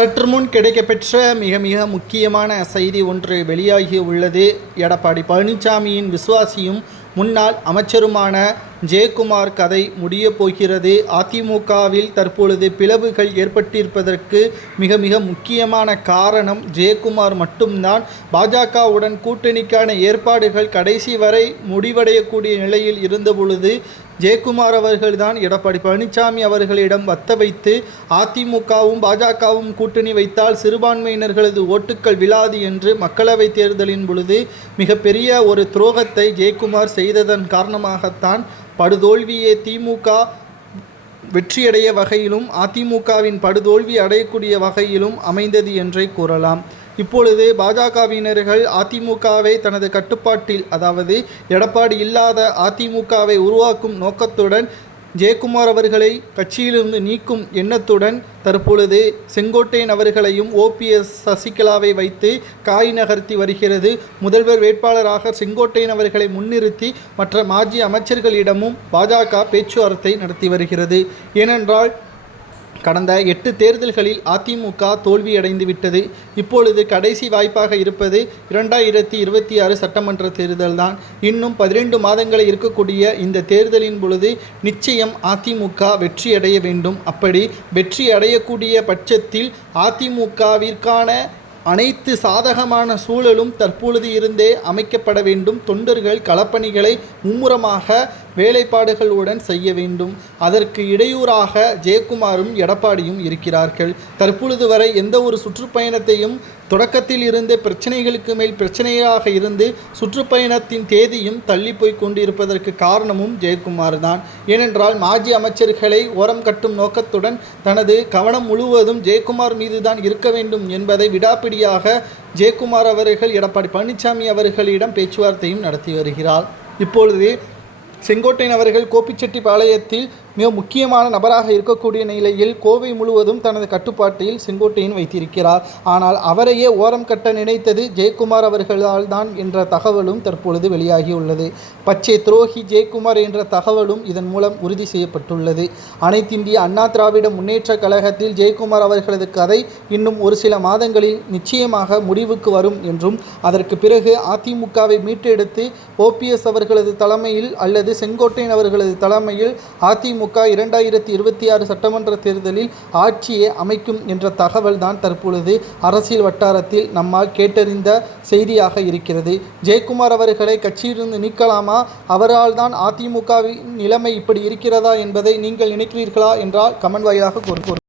சற்று முன் கிடைக்கப்பெற்ற மிக மிக முக்கியமான செய்தி ஒன்று வெளியாகி உள்ளது. எடப்பாடி பழனிசாமியின் விசுவாசியும் முன்னாள் அமைச்சருமான ஜெயக்குமார் கதை முடிய போகிறது. அதிமுகவில் தற்பொழுது பிளவுகள் ஏற்பட்டிருப்பதற்கு மிக மிக முக்கியமான காரணம் ஜெயக்குமார் மட்டும்தான். பாஜகவுடன் கூட்டணிக்கான ஏற்பாடுகள் கடைசி வரை முடிவடையக்கூடிய நிலையில் இருந்தபொழுது ஜெயக்குமார் அவர்கள்தான் எடப்பாடி பழனிசாமி அவர்களிடம் வத்த வைத்து அதிமுகவும் பாஜகவும் கூட்டணி வைத்தால் சிறுபான்மையினர்களது ஓட்டுக்கள் விழாது என்று மக்களவைத் தேர்தலின் பொழுது மிகப்பெரிய ஒரு துரோகத்தை ஜெயக்குமார் செய்ததன் காரணமாகத்தான் படுதோல்வியே திமுக வெற்றியடைய வகையிலும் அதிமுகவின் படுதோல்வி அடையக்கூடிய வகையிலும் அமைந்தது என்றே கூறலாம். இப்பொழுது பாஜகவினர்கள் அதிமுகவை தனது கட்டுப்பாட்டில் அதாவது எடப்பாடி இல்லாத அதிமுகவை உருவாக்கும் நோக்கத்துடன் ஜெயக்குமார் அவர்களை கட்சியிலிருந்து நீக்கும் எண்ணத்துடன் தற்பொழுது செங்கோட்டையன் அவர்களையும் ஓபிஎஸ் சசிகலாவை வைத்து காய் நகர்த்தி வருகிறது. முதல்வர் வேட்பாளராக செங்கோட்டையன் அவர்களை முன்னிறுத்தி மற்ற மாஜி அமைச்சர்களிடமும் பாஜக பேச்சுவார்த்தை நடத்தி வருகிறது. ஏனென்றால் கடந்த எட்டு தேர்தல்களில் அதிமுக தோல்வியடைந்து விட்டது. இப்பொழுது கடைசி வாய்ப்பாக இருப்பது இரண்டாயிரத்தி இருபத்தி ஆறு சட்டமன்ற தேர்தல்தான். இன்னும் பதினெண்டு மாதங்களை இருக்கக்கூடிய இந்த தேர்தலின் பொழுது நிச்சயம் அதிமுக வெற்றியடைய வேண்டும். அப்படி வெற்றி அடையக்கூடிய பட்சத்தில் அதிமுகவிற்கான அனைத்து சாதகமான சூழலும் தற்பொழுது இருந்தே அமைக்கப்பட வேண்டும். தொண்டர்கள் களப்பணிகளை மும்முரமாக வேலைப்பாடுகளுடன் செய்ய வேண்டும். அதற்கு இடையூறாக ஜெயக்குமாரும் எடப்பாடியும் இருக்கிறார்கள். தற்பொழுது வரை எந்த ஒரு சுற்றுப்பயணத்தையும் தொடக்கத்தில் இருந்தே பிரச்சனைகளுக்கு மேல் பிரச்சனையாக இருந்து சுற்றுப்பயணத்தின் தேதியும் தள்ளி போய் கொண்டிருப்பதற்கு காரணமும் ஜெயக்குமார் தான் ஏனென்றால் மாஜி அமைச்சர்களை ஓரம் கட்டும் நோக்கத்துடன் தனது கவனம் முழுவதும் ஜெயக்குமார் மீது தான் இருக்க வேண்டும் என்பதை விடாப்பிடியாக ஜெயக்குமார் அவர்கள் எடப்பாடி பழனிசாமி அவர்களிடம் பேச்சுவார்த்தையும் நடத்தி வருகிறார். இப்பொழுது செங்கோட்டையன் அவர்கள் கோபிச்செட்டிப்பாளையத்தில் மிக முக்கியமான நபராக இருக்கக்கூடிய நிலையில் கோவை முழுவதும் தனது கட்டுப்பாட்டில் செங்கோட்டையன் வைத்திருக்கிறார். ஆனால் அவரையே ஓரம் கட்ட நினைத்தது ஜெயக்குமார் அவர்களால் தான் என்ற தகவலும் தற்பொழுது வெளியாகியுள்ளது. பச்சை துரோகி ஜெயக்குமார் என்ற தகவலும் இதன் மூலம் உறுதி செய்யப்பட்டுள்ளது. அனைத்திந்திய அண்ணா திராவிட முன்னேற்ற கழகத்தில் ஜெயக்குமார் அவர்களது கதை இன்னும் ஒரு சில மாதங்களில் நிச்சயமாக முடிவுக்கு வரும் என்றும் அதற்கு பிறகு அதிமுகவை மீட்டெடுத்து ஓபிஎஸ் அவர்களது தலைமையில் அல்லது செங்கோட்டையன் அவர்களது தலைமையில் அதிமுக இரண்டாயிரத்தி இருபத்தி ஆறு சட்டமன்ற தேர்தலில் ஆட்சியை அமைக்கும் என்ற தகவல் தான் தற்பொழுது அரசியல் வட்டாரத்தில் நம்மால் கேட்டறிந்த செய்தியாக இருக்கிறது. ஜெயக்குமார் அவர்களை கட்சியிலிருந்து நீக்கலாமா? அவரால் தான் அதிமுகவின் நிலைமை இப்படி இருக்கிறதா என்பதை நீங்கள் நினைக்கிறீர்களா? என்றால் கமெண்ட் வாயிலாக கூறு